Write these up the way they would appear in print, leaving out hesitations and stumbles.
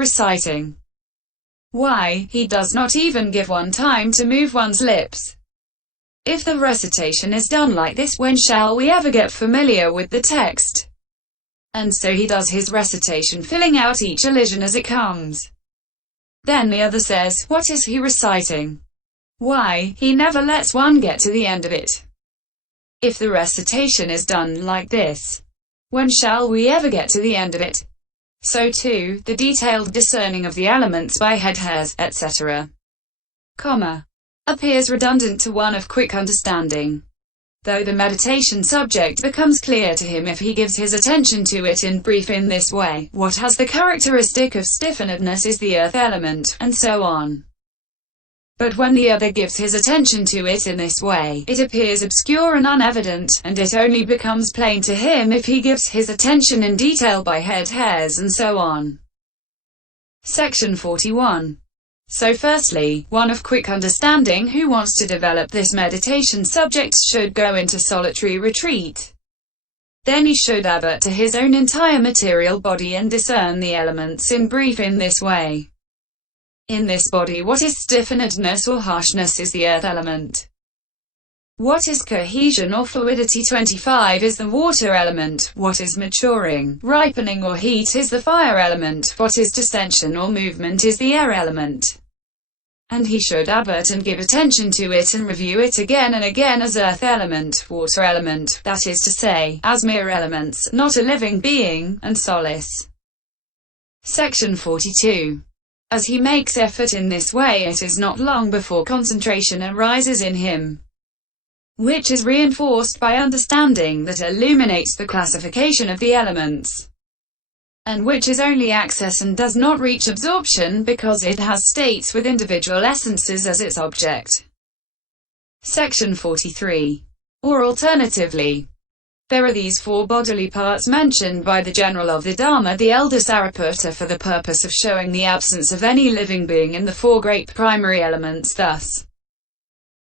reciting? Why, he does not even give one time to move one's lips. If the recitation is done like this, when shall we ever get familiar with the text? And so he does his recitation, filling out each elision as it comes. Then the other says, what is he reciting? Why, he never lets one get to the end of it. If the recitation is done like this, when shall we ever get to the end of it? So too, the detailed discerning of the elements by head hairs, etc., appears redundant to one of quick understanding, though the meditation subject becomes clear to him if he gives his attention to it in brief in this way. What has the characteristic of stiffenedness is the earth element, and so on. But when the other gives his attention to it in this way, it appears obscure and unevident, and it only becomes plain to him if he gives his attention in detail by head hairs and so on. Section 41. So firstly, one of quick understanding who wants to develop this meditation subject should go into solitary retreat. Then he should advert to his own entire material body and discern the elements in brief in this way. In this body, what is stiffenedness or harshness is the earth element. What is cohesion or fluidity 25 is the water element. What is maturing, ripening or heat is the fire element. What is distension or movement is the air element. And he should advert and give attention to it and review it again and again as earth element, water element, that is to say, as mere elements, not a living being, and soulless. Section 42. As he makes effort in this way, it is not long before concentration arises in him, which is reinforced by understanding that illuminates the classification of the elements, and which is only access and does not reach absorption because it has states with individual essences as its object. Section 43. Or alternatively, there are these four bodily parts mentioned by the general of the Dharma, the elder Sariputta, for the purpose of showing the absence of any living being in the four great primary elements. Thus,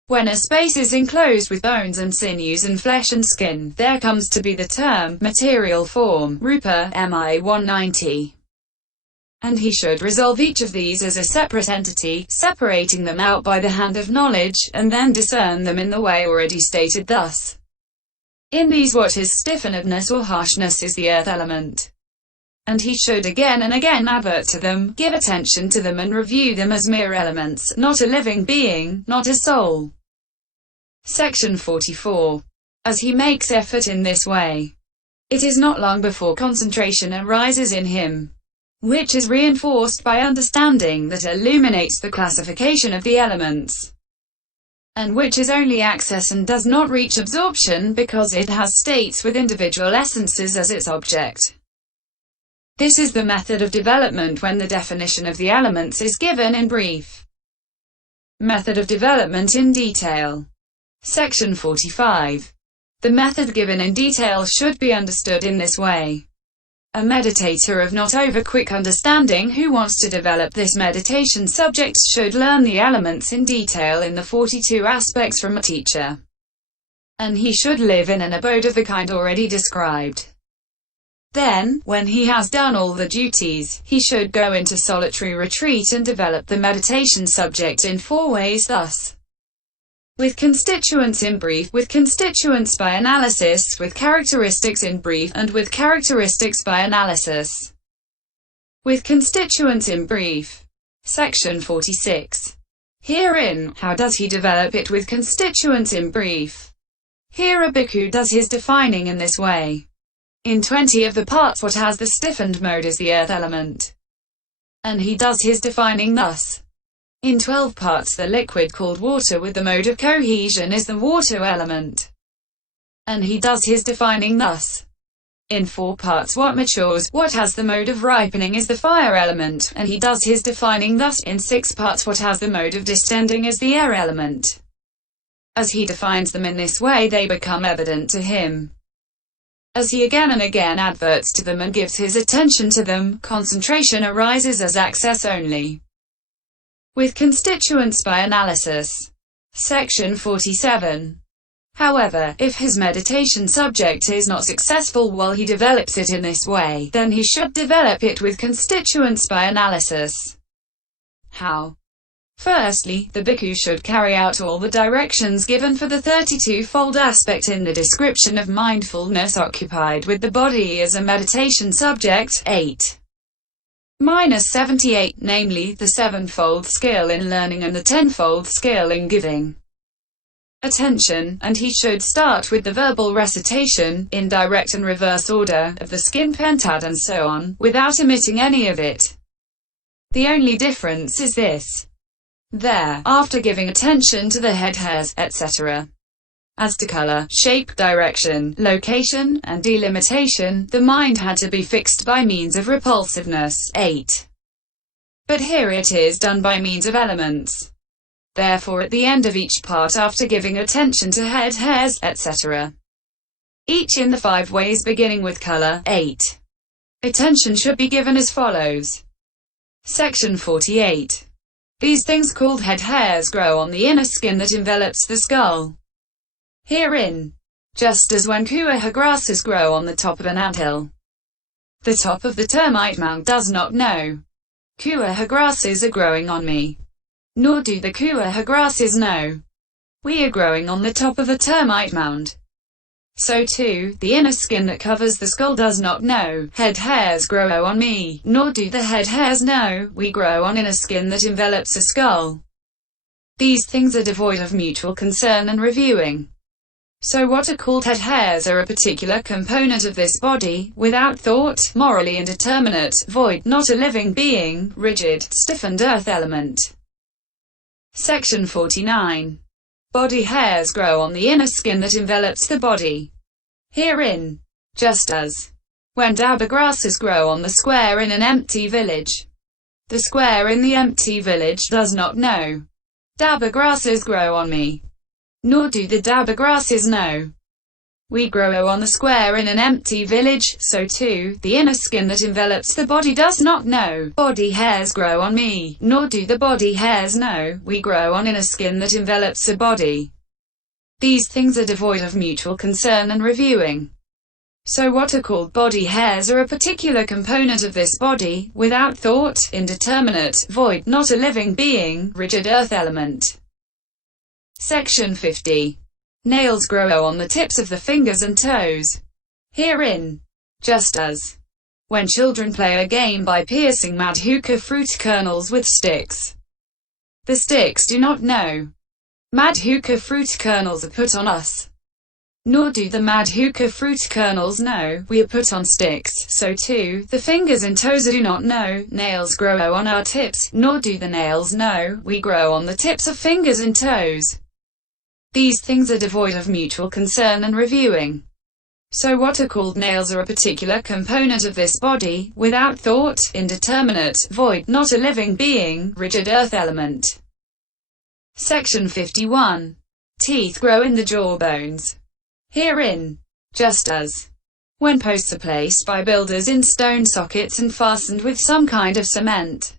when a space is enclosed with bones and sinews and flesh and skin, there comes to be the term material form, rupa, mi 190. And he should resolve each of these as a separate entity, separating them out by the hand of knowledge, and then discern them in the way already stated thus. In these, what is stiffenedness or harshness is the earth element. And he should again and again advert to them, give attention to them and review them as mere elements, not a living being, not a soul. Section 44. As he makes effort in this way, it is not long before concentration arises in him, which is reinforced by understanding that illuminates the classification of the elements, and which is only access and does not reach absorption because it has states with individual essences as its object. This is the method of development when the definition of the elements is given in brief. Method of development in detail. Section 45. The method given in detail should be understood in this way. A meditator of not over quick understanding who wants to develop this meditation subject should learn the elements in detail in the 42 aspects from a teacher. And he should live in an abode of the kind already described. Then, when he has done all the duties, he should go into solitary retreat and develop the meditation subject in four ways thus. With constituents in brief, with constituents by analysis, with characteristics in brief, and with characteristics by analysis. With constituents in brief. Section 46. Herein, how does he develop it with constituents in brief? Here a bhikkhu does his defining in this way. In 20 of the parts, what has the stiffened mode is the earth element, and he does his defining thus. In 12 parts, the liquid called water with the mode of cohesion is the water element, and he does his defining thus. In 4 parts, what matures, what has the mode of ripening is the fire element, and he does his defining thus. In 6 parts, what has the mode of distending is the air element. As he defines them in this way, they become evident to him. As he again and again adverts to them and gives his attention to them, concentration arises as access only. With constituents by analysis. Section 47. However, if his meditation subject is not successful while he develops it in this way, then he should develop it with constituents by analysis. How? Firstly, the bhikkhu should carry out all the directions given for the 32-fold aspect in the description of mindfulness occupied with the body as a meditation subject, 8-78, namely, the 7-fold skill in learning and the 10-fold skill in giving attention, and he should start with the verbal recitation, in direct and reverse order, of the skin pentad and so on, without omitting any of it. The only difference is this. There, after giving attention to the head hairs, etc. As to color, shape, direction, location, and delimitation, the mind had to be fixed by means of repulsiveness, 8. But here it is done by means of elements. Therefore at the end of each part after giving attention to head hairs, etc. Each in the 5 ways beginning with color, 8. Attention should be given as follows. Section 48. These things called head hairs grow on the inner skin that envelops the skull. Herein, just as when kuha grasses grow on the top of an anthill, the top of the termite mound does not know kuha grasses are growing on me, nor do the kuha grasses know we are growing on the top of a termite mound. So too, the inner skin that covers the skull does not know head hairs grow on me, nor do the head hairs know we grow on inner skin that envelops a skull. These things are devoid of mutual concern and reviewing. So what are called head hairs are a particular component of this body, without thought, morally indeterminate, void, not a living being, rigid, stiffened earth element. Section 49. Body hairs grow on the inner skin that envelops the body. Herein, just as when dabba grasses grow on the square in an empty village, the square in the empty village does not know dabba grasses grow on me, nor do the dabba grasses know we grow on the square in an empty village. So too, the inner skin that envelops the body does not know body hairs grow on me, nor do the body hairs know we grow on inner skin that envelops a body. These things are devoid of mutual concern and reviewing. So what are called body hairs are a particular component of this body, without thought, indeterminate, void, not a living being, rigid earth element. Section 50. Nails grow on the tips of the fingers and toes. Herein, just as when children play a game by piercing madhuka fruit kernels with sticks, the sticks do not know madhuka fruit kernels are put on us, nor do the madhuka fruit kernels know we are put on sticks. So too, the fingers and toes do not know nails grow on our tips, nor do the nails know we grow on the tips of fingers and toes. These things are devoid of mutual concern and reviewing. So what are called nails are a particular component of this body, without thought, indeterminate, void, not a living being, rigid earth element. Section 51. Teeth grow in the jawbones. Herein, just as when posts are placed by builders in stone sockets and fastened with some kind of cement,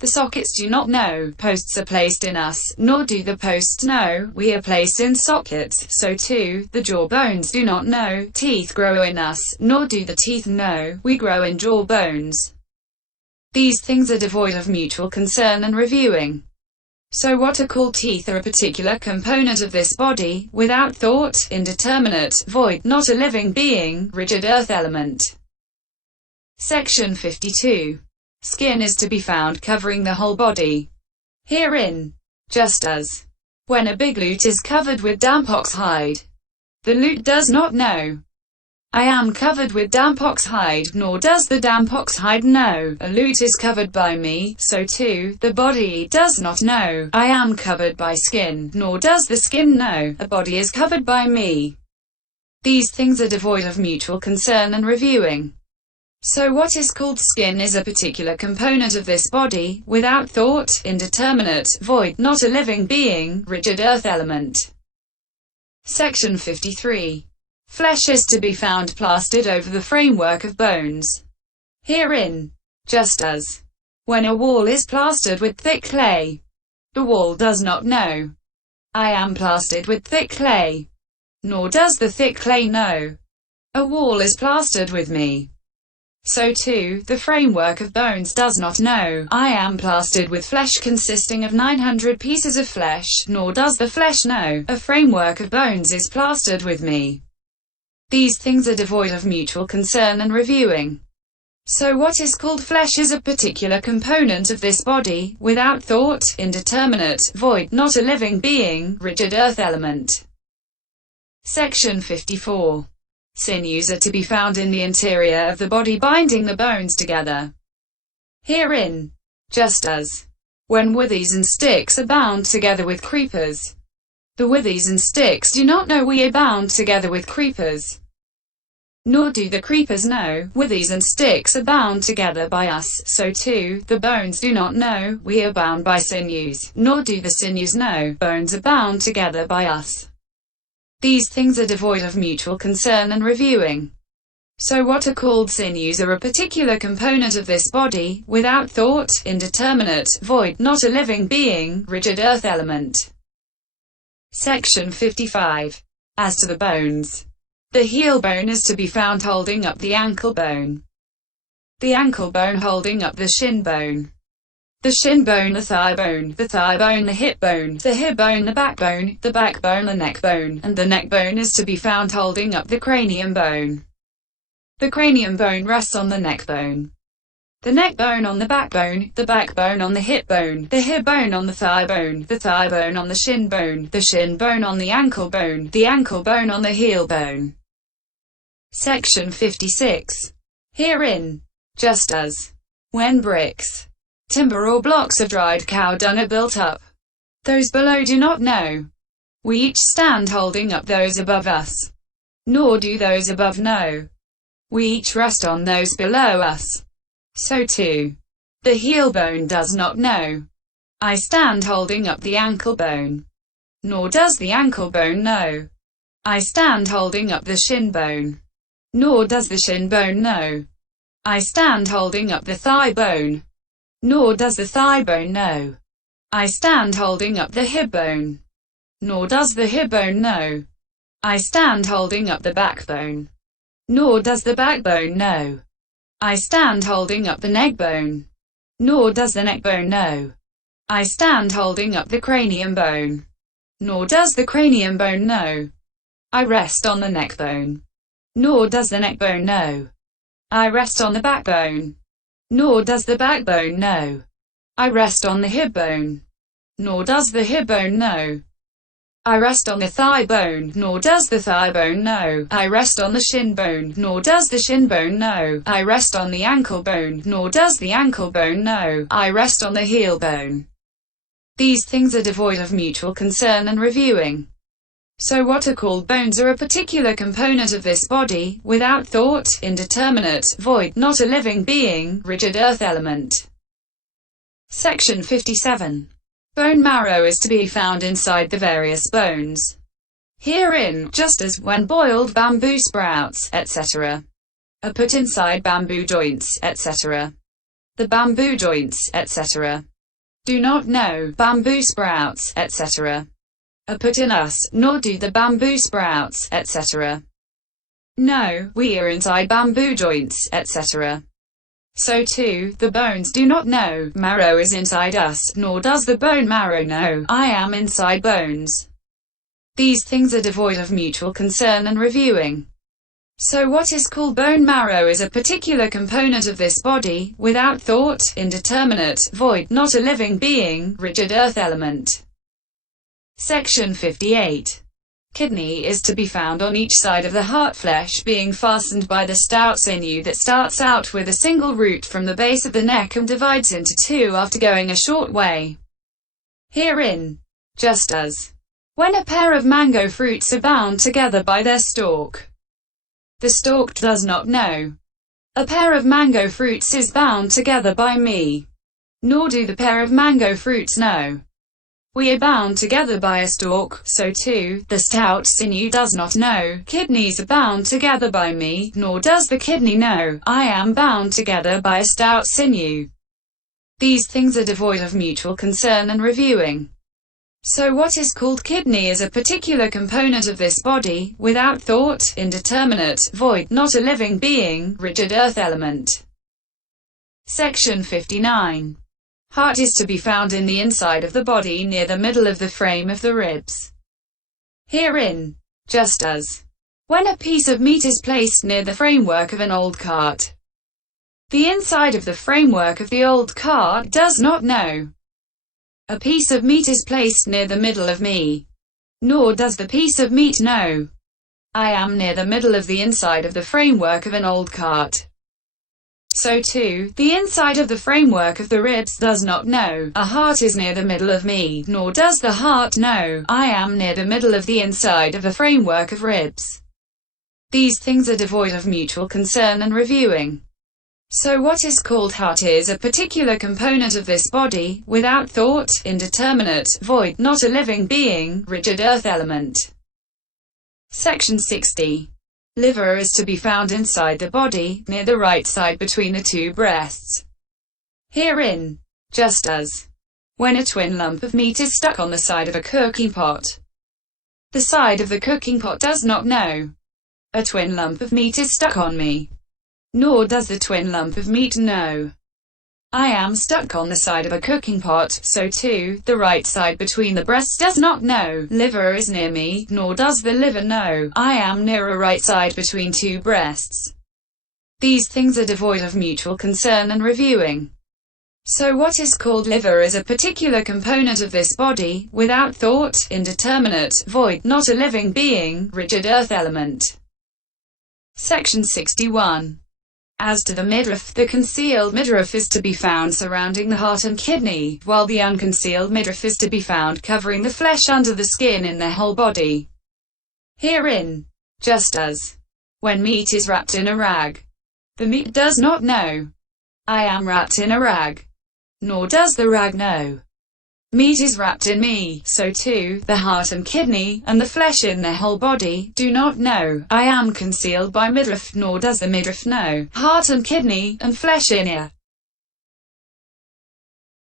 the sockets do not know posts are placed in us, nor do the posts know we are placed in sockets. So too, the jawbones do not know teeth grow in us, nor do the teeth know we grow in jawbones. These things are devoid of mutual concern and reviewing. So what are called teeth are a particular component of this body, without thought, indeterminate, void, not a living being, rigid earth element. Section 52. Skin is to be found covering the whole body. Herein, just as when a big lute is covered with damp ox hide, the lute does not know I am covered with damp ox hide, nor does the damp ox hide know a lute is covered by me. So too, the body does not know I am covered by skin, nor does the skin know a body is covered by me. These things are devoid of mutual concern and reviewing. So what is called skin is a particular component of this body, without thought, indeterminate, void, not a living being, rigid earth element. Section 53. Flesh is to be found plastered over the framework of bones. Herein, just as when a wall is plastered with thick clay, the wall does not know I am plastered with thick clay. Nor does the thick clay know. A wall is plastered with me. So too, the framework of bones does not know. I am plastered with flesh consisting of 900 pieces of flesh, nor does the flesh know. A framework of bones is plastered with me. These things are devoid of mutual concern and reviewing. So what is called flesh is a particular component of this body, without thought, indeterminate, void, not a living being, rigid earth element. Section 54. Sinews are to be found in the interior of the body binding the bones together. Herein, just as when withies and sticks are bound together with creepers, the withies and sticks do not know we are bound together with creepers. Nor do the creepers know, withies and sticks are bound together by us, so too, the bones do not know, we are bound by sinews, nor do the sinews know, bones are bound together by us. These things are devoid of mutual concern and reviewing. So what are called sinews are a particular component of this body, without thought, indeterminate, void, not a living being, rigid earth element. Section 55. As to the bones, the heel bone is to be found holding up the ankle bone, the ankle bone holding up the shin bone, the shin bone the thigh bone, the hip bone, the backbone, the neck bone, and the neck bone is to be found holding up the cranium bone. The cranium bone rests on the neck bone, the neck bone on the backbone on the hip bone on the thigh bone on the shin bone on the ankle bone on the heel bone. Section 56. Herein, just as when bricks, timber or blocks of dried cow dung are built up, those below do not know. We each stand holding up those above us, nor do those above know. We each rest on those below us. So too, the heel bone does not know. I stand holding up the ankle bone, nor does the ankle bone know. I stand holding up the shin bone, nor does the shin bone know. I stand holding up the thigh bone, nor does the thigh bone know. I stand holding up the hip bone, nor does the hip bone know. I stand holding up the backbone, nor does the backbone know. I stand holding up the neck bone, nor does the neck bone know. I stand holding up the cranium bone, nor does the cranium bone know. I rest on the neck bone, nor does the neck bone know. I rest on the backbone, nor does the backbone know. I rest on the hip bone, nor does the hip bone know. I rest on the thigh bone, nor does the thigh bone know. I rest on the shin bone, nor does the shin bone know. I rest on the ankle bone, nor does the ankle bone know. I rest on the heel bone. These things are devoid of mutual concern and reviewing. So what are called bones are a particular component of this body, without thought, indeterminate, void, not a living being, rigid earth element. Section 57. Bone marrow is to be found inside the various bones. Herein, just as when boiled bamboo sprouts, etc., are put inside bamboo joints, etc., the bamboo joints, etc., do not know, bamboo sprouts, etc., are put in us, nor do the bamboo sprouts, etc. know, we are inside bamboo joints, etc. So too, the bones do not know, marrow is inside us, nor does the bone marrow know, I am inside bones. These things are devoid of mutual concern and reviewing. So what is called bone marrow is a particular component of this body, without thought, indeterminate, void, not a living being, rigid earth element. Section 58. Kidney is to be found on each side of the heart, flesh being fastened by the stout sinew that starts out with a single root from the base of the neck and divides into two after going a short way. Herein, just as when a pair of mango fruits are bound together by their stalk, the stalk does not know, a pair of mango fruits is bound together by me, nor do the pair of mango fruits know, we are bound together by a stalk. So too, the stout sinew does not know, kidneys are bound together by me, nor does the kidney know, I am bound together by a stout sinew. These things are devoid of mutual concern and reviewing. So what is called kidney is a particular component of this body, without thought, indeterminate, void, not a living being, rigid earth element. Section 59. Heart is to be found in the inside of the body near the middle of the frame of the ribs. Herein, just as when a piece of meat is placed near the framework of an old cart, the inside of the framework of the old cart does not know. A piece of meat is placed near the middle of me, nor does the piece of meat know. I am near the middle of the inside of the framework of an old cart. So too, the inside of the framework of the ribs does not know, a heart is near the middle of me, nor does the heart know, I am near the middle of the inside of a framework of ribs. These things are devoid of mutual concern and reviewing. So what is called heart is a particular component of this body, without thought, indeterminate, void, not a living being, rigid earth element. Section 60. Liver is to be found inside the body, near the right side between the two breasts. Herein, just as when a twin lump of meat is stuck on the side of a cooking pot, the side of the cooking pot does not know. A twin lump of meat is stuck on me, nor does the twin lump of meat know. I am stuck on the side of a cooking pot, so too, the right side between the breasts does not know, liver is near me, nor does the liver know, I am near a right side between two breasts. These things are devoid of mutual concern and reviewing. So what is called liver is a particular component of this body, without thought, indeterminate, void, not a living being, rigid earth element. Section 61. As to the midriff, the concealed midriff is to be found surrounding the heart and kidney, while the unconcealed midriff is to be found covering the flesh under the skin in the whole body. Herein, just as when meat is wrapped in a rag, the meat does not know, I am wrapped in a rag, nor does the rag know, meat is wrapped in me, so too, the heart and kidney, and the flesh in their whole body, do not know, I am concealed by midriff, nor does the midriff know, heart and kidney, and flesh in ear.